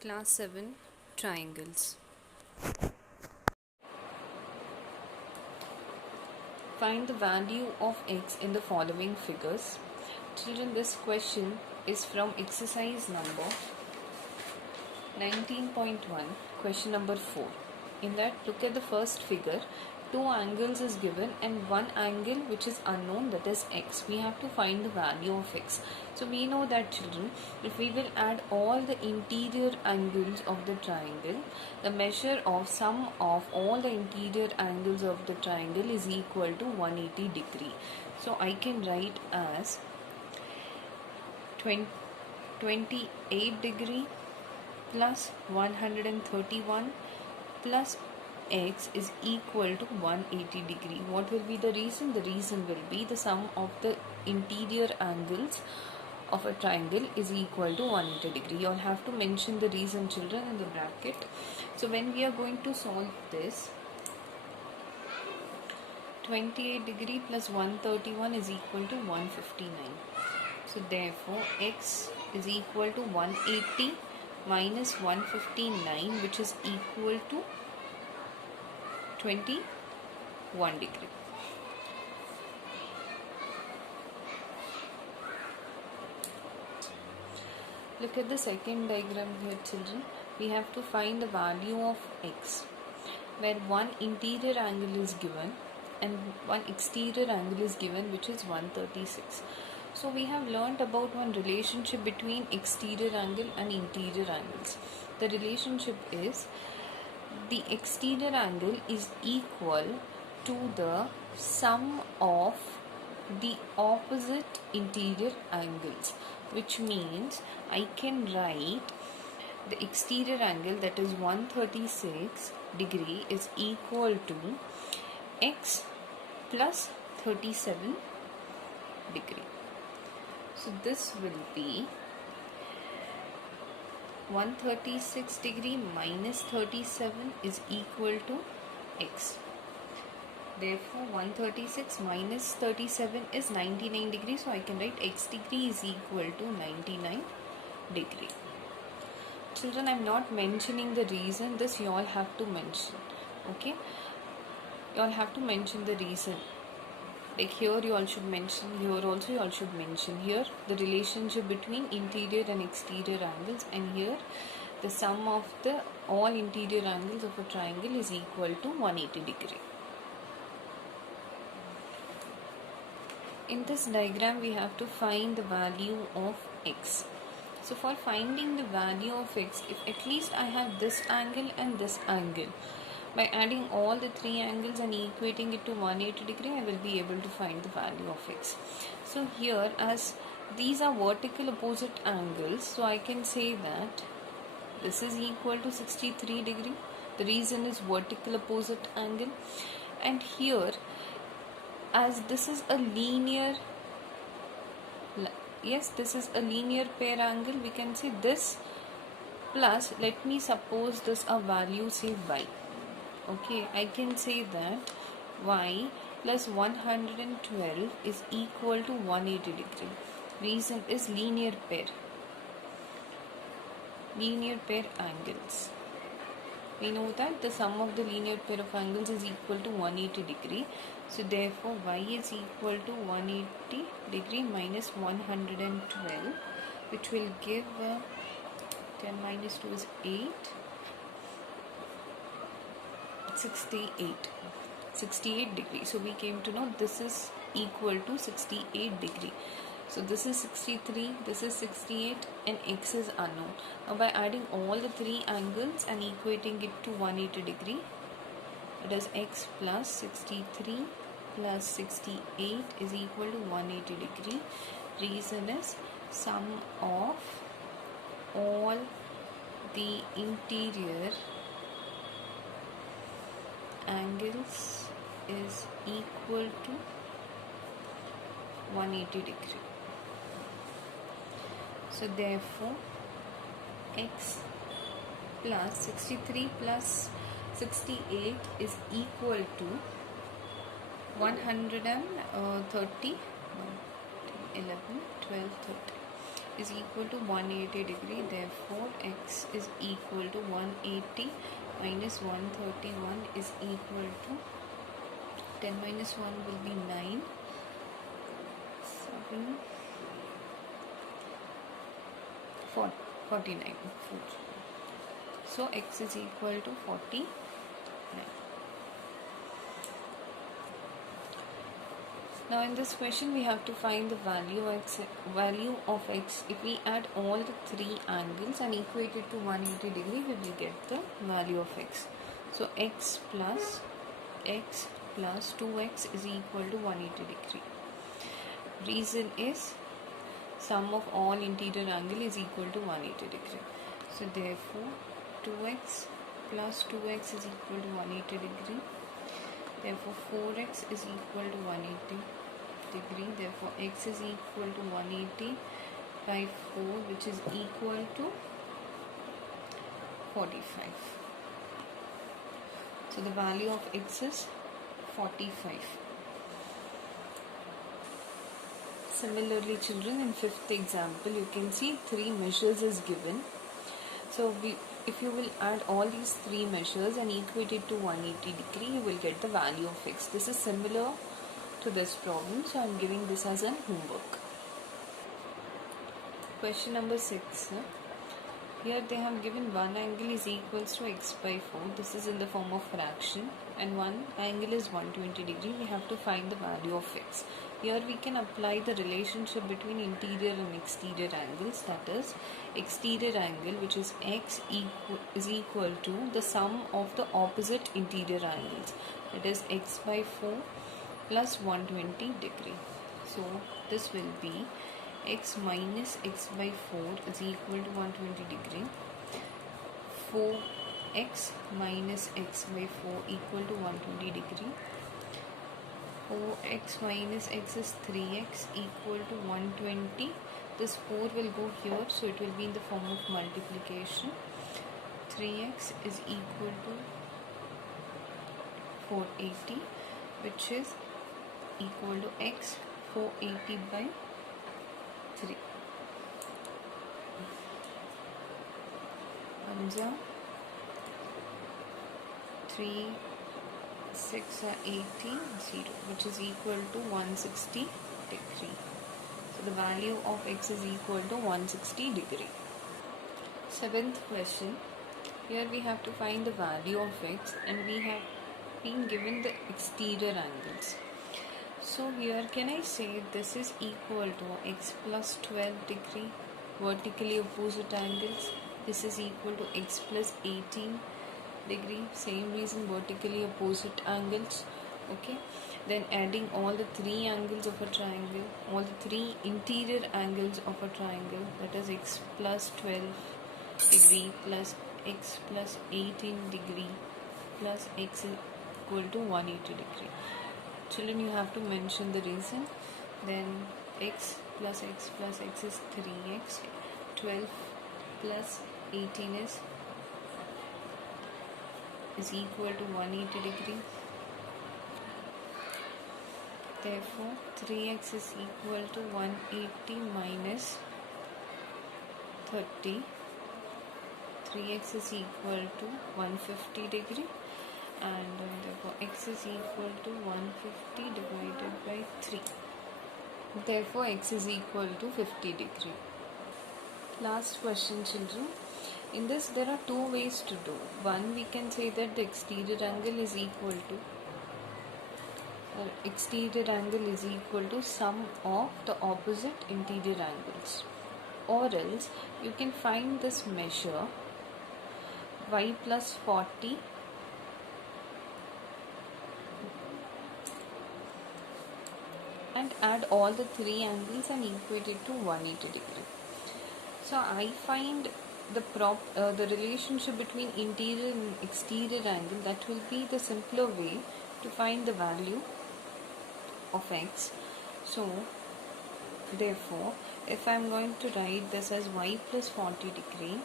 Class 7 Triangles. Find the value of x in the following figures. Children, this question is from exercise number 19.1, question number 4. In that, look at the first figure. Two angles is given and one angle which is unknown, that is x. We have to find the value of x. So we know that, children, if we will add all the interior angles of the triangle, the measure of sum of all the interior angles of the triangle is equal to 180 degree. So I can write as 28 degree plus 131 plus x is equal to 180 degree. What will be the reason? The reason will be the sum of the interior angles of a triangle is equal to 180 degree. You all have to mention the reason, children, in the bracket. So when we are going to solve this, 28 degree plus 131 is equal to 159. So therefore x is equal to 180 minus 159, which is equal to 21 degree. Look at the second diagram here, children. We have to find the value of x, where one interior angle is given and one exterior angle is given, which is 136. So we have learnt about one relationship between exterior angle and interior angles. The relationship is the exterior angle is equal to the sum of the opposite interior angles, which means I can write the exterior angle, that is 136 degree, is equal to x plus 37 degree. So this will be 136 degree minus 37 is equal to x. Therefore 136 minus 37 is 99 degree. So I can write x degree is equal to 99 degree. Children, I am not mentioning the reason. This you all have to mention. Okay, you all have to mention the reason. Like here you all should mention, here also you all should mention. Here the relationship between interior and exterior angles, and here the sum of the all interior angles of a triangle is equal to 180 degree. In this diagram we have to find the value of x. So for finding the value of x, if at least I have this angle and this angle, by adding all the three angles and equating it to 180 degree, I will be able to find the value of x. So here, as these are vertical opposite angles, so I can say that this is equal to 63 degree. The reason is vertical opposite angle. And here, as this is a linear, yes, this is a linear pair angle, we can say this plus, let me suppose this a value, say y. Okay, I can say that y plus 112 is equal to 180 degree. Reason is linear pair angles. We know that the sum of the linear pair of angles is equal to 180 degree. So therefore y is equal to 180 degree minus 112, which will give 10 minus 2 is 8. 68 degree. So we came to know this is equal to 68 degree. So this is 63, this is 68, and x is unknown. Now by adding all the three angles and equating it to 180 degree, it is x plus 63 plus 68 is equal to 180 degree. Reason is sum of all the interior angles is equal to 180 degree. So therefore x plus 63 plus 68 is equal to 130, 11, 12, 13. is equal to 180 degree. Therefore x is equal to 180 minus 131 is equal to 10 minus 1 will be 9, 7, 49. So x is equal to 49. Now in this question we have to find the value of x. If we add all the three angles and equate it to 180 degree, we will get the value of x. So x plus 2x is equal to 180 degree. Reason is sum of all interior angle is equal to 180 degree. So therefore 2x plus 2x is equal to 180 degree. Therefore 4x is equal to 180 degree. Therefore x is equal to 180 by 4, which is equal to 45. So the value of x is 45. Similarly, children, in fifth example, you can see three measures is given. So if you will add all these three measures and equate it to 180 degree, you will get the value of x. This is similar to this problem, so I am giving this as an homework. Question number 6. Here they have given one angle is equals to x by 4. This is in the form of fraction, and one angle is 120 degree. We have to find the value of x. Here we can apply the relationship between interior and exterior angles, that is exterior angle, which is x is equal to the sum of the opposite interior angles, that is x by 4 plus 120 degree. So this will be x minus x by 4 is equal to 120 degree. 4x minus x by 4 equal to 120 degree. 4x minus x is 3x equal to 120. This 4 will go here, so it will be in the form of multiplication. 3x is equal to 480, which is equal to x 480 by 3. 3, 6 are 80, 0, which is equal to 160 degree. So the value of x is equal to 160 degree. Seventh question. Here we have to find the value of x, and we have been given the exterior angles. So here can I say this is equal to x plus 12 degree, vertically opposite angles. This is equal to x plus 18 degree, same reason, vertically opposite angles. Okay, then adding all the three angles of a triangle, all the three interior angles of a triangle, that is x plus 12 degree plus x plus 18 degree plus x is equal to 180 degree. Children, you have to mention the reason. Then x plus x plus x is 3x. 12 plus 18 is equal to 180 degree. Therefore 3x is equal to 180 minus 30. 3x is equal to 150 degree, and therefore x is equal to 150 divided by 3. Therefore x is equal to 50 degree. Last question, children. In this there are two ways to do. One, we can say that the exterior angle is equal to sum of the opposite interior angles, or else you can find this measure y plus 40 and add all the three angles and equate it to 180 degree. So I find the relationship between interior and exterior angle. That will be the simpler way to find the value of x. So therefore if I am going to write this as y plus 40 degree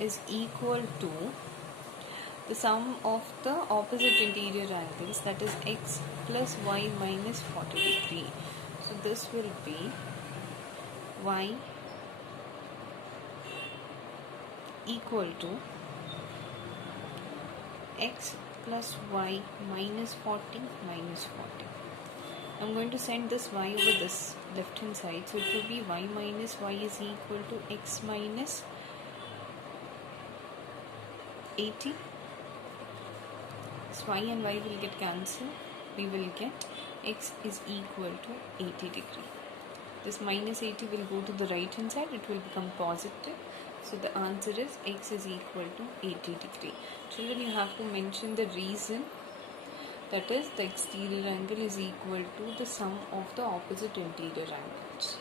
is equal to the sum of the opposite interior angles, that is x plus y minus 40 degree. So this will be y equal to x plus y minus 40 minus 40. I'm going to send this y over this left hand side, so it will be y minus y is equal to x minus 80. So y and y will get cancelled. We will get x is equal to 80 degree. This minus 80 will go to the right hand side, it will become positive. So the answer is x is equal to 80 degree. Children, you have to mention the reason. That is, the exterior angle is equal to the sum of the opposite interior angles.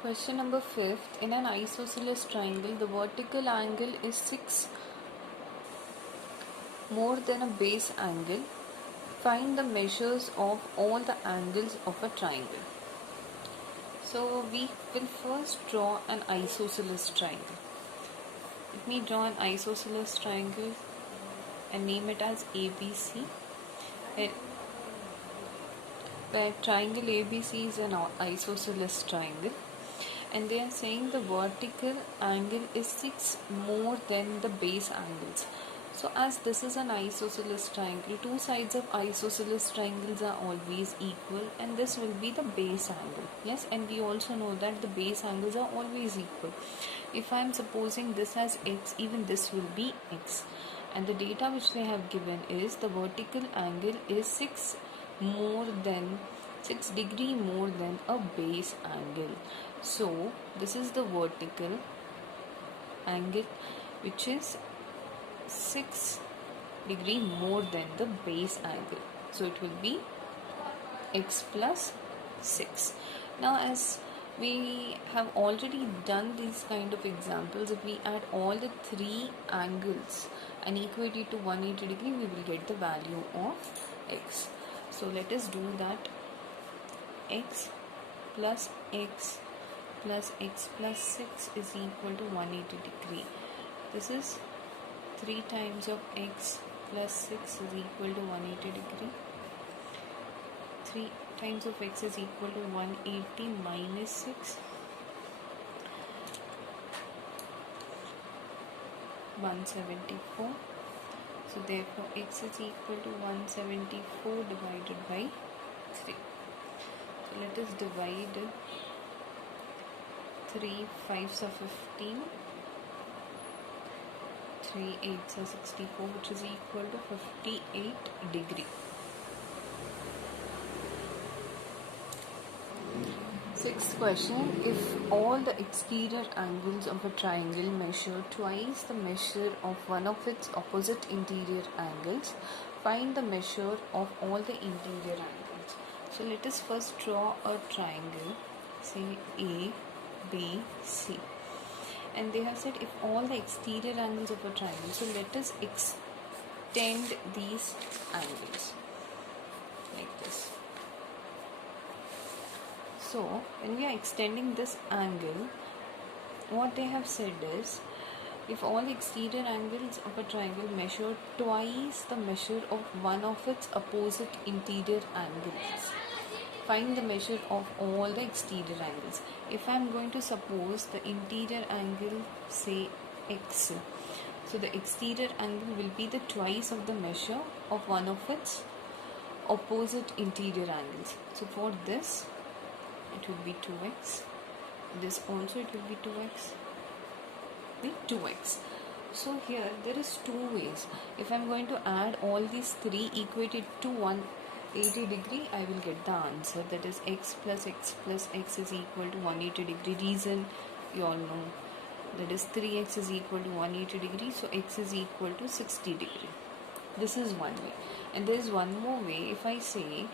Question number 5th. In an isosceles triangle, the vertical angle is 6 more than a base angle. Find the measures of all the angles of a triangle. So we will first draw an isosceles triangle. Let me draw an isosceles triangle and name it as ABC. Where triangle ABC is an isosceles triangle, and they are saying the vertical angle is 6 more than the base angles. So as this is an isosceles triangle, two sides of isosceles triangles are always equal, and this will be the base angle. Yes, and we also know that the base angles are always equal. If I am supposing this as x, even this will be x. And the data which they have given is the vertical angle is 6 degree more than a base angle. So this is the vertical angle which is 6 degree more than the base angle. So it will be x plus 6. Now as we have already done these kind of examples, if we add all the three angles and equate it to 180 degree, we will get the value of x. So let us do that. X plus x plus x plus 6 is equal to 180 degree. This is 3 times of x plus 6 is equal to 180 degree. 3 times of x is equal to 180 minus 6. 174. So therefore x is equal to 174 divided by 3. So let us divide 3 5s are 15, 3 8s are 64, which is equal to 58 degree. Sixth question. If all the exterior angles of a triangle measure twice the measure of one of its opposite interior angles, find the measure of all the interior angles. So let us first draw a triangle, say A, B, C. And they have said if all the exterior angles of a triangle, so let us extend these angles like this. So when we are extending this angle, what they have said is, if all the exterior angles of a triangle measure twice the measure of one of its opposite interior angles, find the measure of all the exterior angles. If I am going to suppose the interior angle, say x, so the exterior angle will be the twice of the measure of one of its opposite interior angles. So for this, it will be 2x. This also it will be 2x. Be 2x. So here there is two ways. If I am going to add all these three equated to 180 degree, I will get the answer, that is x plus x is equal to 180 degree. Reason you all know, that is 3x is equal to 180 degree, so x is equal to 60 degree. This is one way. And there is one more way. If I say,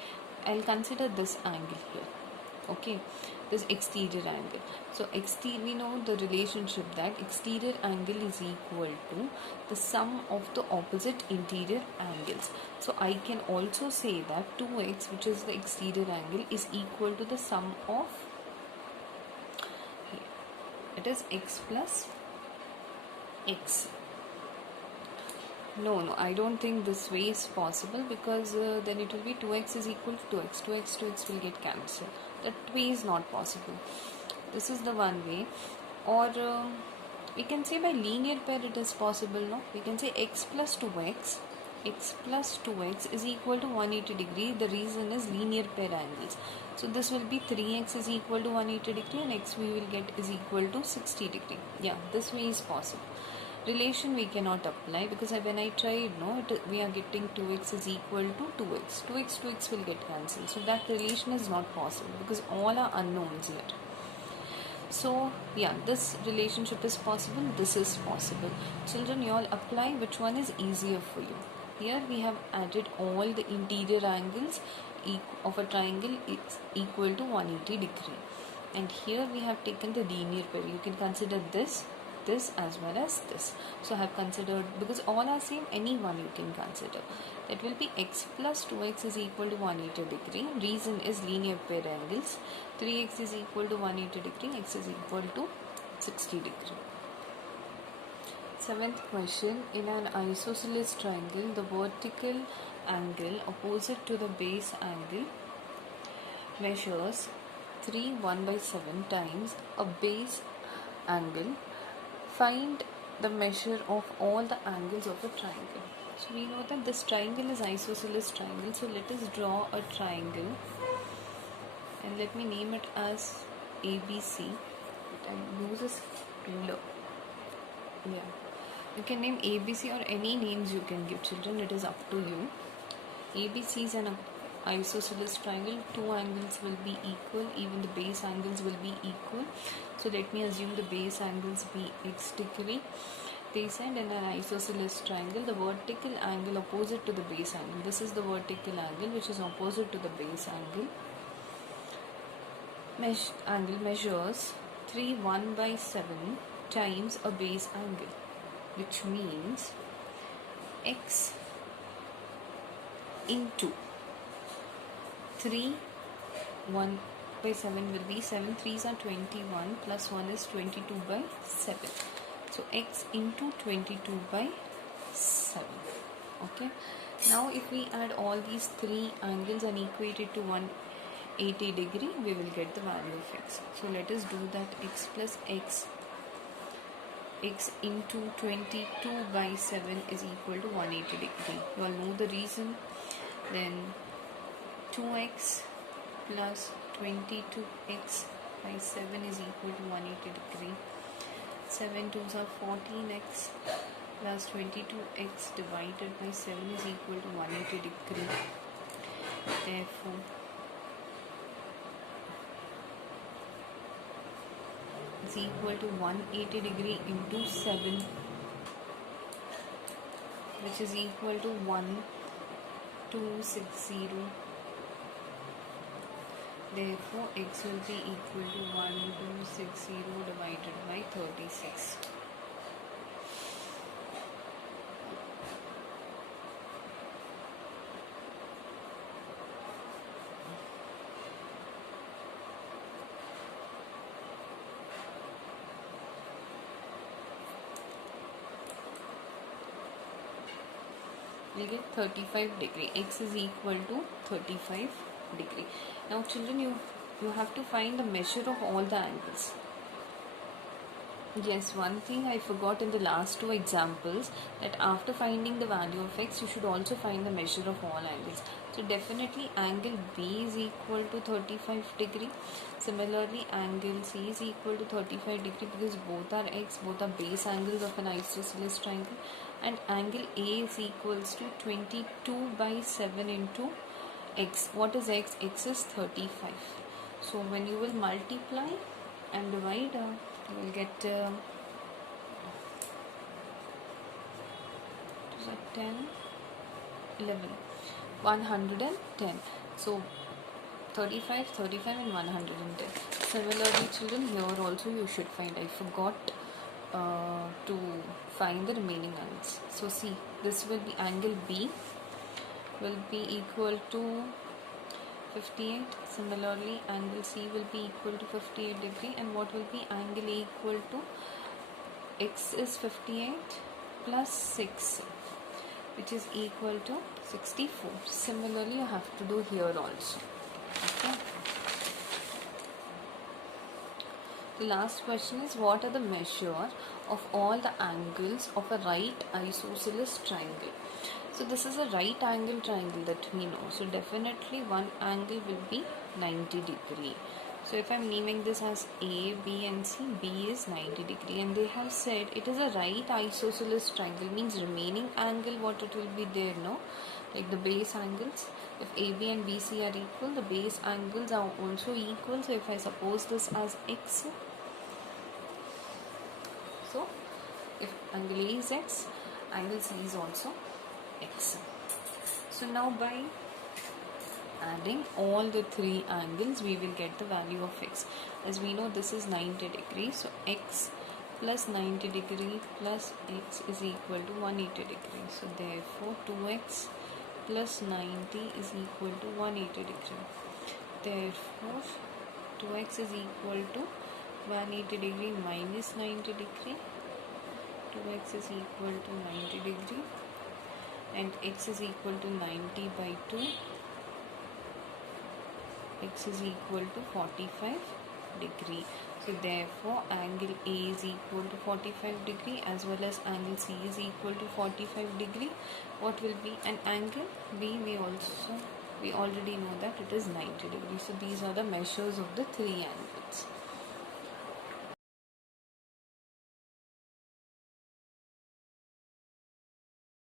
I'll consider this angle here, okay, this exterior angle. So we know the relationship that exterior angle is equal to the sum of the opposite interior angles. So I can also say that 2x, which is the exterior angle, is equal to the sum of, it is x plus x. No, I don't think this way is possible, because then it will be 2x is equal to 2x. 2x will get cancelled. That way is not possible. This is the one way. Or we can say by linear pair it is possible, no? We can say x plus 2x is equal to 180 degree. The reason is linear pair angles. So this will be 3x is equal to 180 degree and x we will get is equal to 60 degree. Yeah, this way is possible. Relation we cannot apply because when I tried, no, we are getting 2x is equal to 2x. 2x will get cancelled. So that relation is not possible because all are unknowns here. So yeah, this relationship is possible, this is possible. Children, you all apply which one is easier for you. Here we have added all the interior angles of a triangle is equal to 180 degree. And here we have taken the linear pair. You can consider this as well as this. So I have considered, because all are same, any one you can consider. That will be x plus 2x is equal to 180 degree. Reason is linear pair angles. 3x is equal to 180 degree. X is equal to 60 degree. Seventh question. In an isosceles triangle, the vertical angle opposite to the base angle measures 3 1/7 times a base angle. Find the measure of all the angles of a triangle. So we know that this triangle is isosceles triangle. So let us draw a triangle and let me name it as ABC. I use a ruler. Yeah, you can name ABC or any names you can give, children. It is up to you. ABC is an isosceles triangle. Two angles will be equal. Even the base angles will be equal. So let me assume the base angles be x degree. They said in an isosceles triangle, the vertical angle opposite to the base angle. This is the vertical angle which is opposite to the base angle. Angle measures 3 1/7 times a base angle, which means x into 3 1/7 will be 7 3s are 21 plus 1 is 22/7. So x into 22/7. Okay. Now if we add all these three angles and equate it to 180 degree, we will get the value of x. So let us do that. X plus x into 22/7 is equal to 180 degree. You all know the reason. Then 2x plus 22x/7 is equal to 180 degree. 7 2s are 14x plus 22x divided by 7 is equal to 180 degree. Therefore, it's equal to 180 degree into 7, which is equal to 1260. Therefore, x will be equal to 1260 divided by 36. We get 35 degree. X is equal to 35 degree. Now children, you have to find the measure of all the angles. Yes, one thing I forgot in the last two examples, that after finding the value of x, you should also find the measure of all angles. So definitely angle B is equal to 35 degree. Similarly, angle C is equal to 35 degree because both are x, both are base angles of an isosceles triangle. And angle A is equals to 22/7 into x. What is x? X is 35. So when you will multiply and divide, you will get 10, 11, 110. So 35, 35 and 110. Similarly children, here also you should find, I forgot to find the remaining angles. So see, this will be angle B will be equal to 58. Similarly, angle C will be equal to 58 degree. And what will be angle A equal to? X is 58 plus 6, which is equal to 64. Similarly, you have to do here also. Okay. The last question is, what are the measure of all the angles of a right isosceles triangle? So this is a right angle triangle that we know. So definitely one angle will be 90 degree. So if I'm naming this as A, B and C, B is 90 degree, and they have said it is a right isosceles triangle, means remaining angle what it will be there, no? Like the base angles, if AB and BC are equal, the base angles are also equal. So if I suppose this as X, so if angle A is X, angle C is also X. So now by adding all the three angles, we will get the value of X. As we know, this is 90 degrees, so X plus 90 degree plus X is equal to 180 degrees. So therefore 2X plus 90 is equal to 180 degree. Therefore 2X is equal to 180 degree minus 90 degree. 2X is equal to 90 degree and X is equal to 90 by 2. X is equal to 45 degree. So therefore angle A is equal to 45 degree as well as angle C is equal to 45 degree. What will be an angle B? We already know that it is 90 degrees. So these are the measures of the three angles.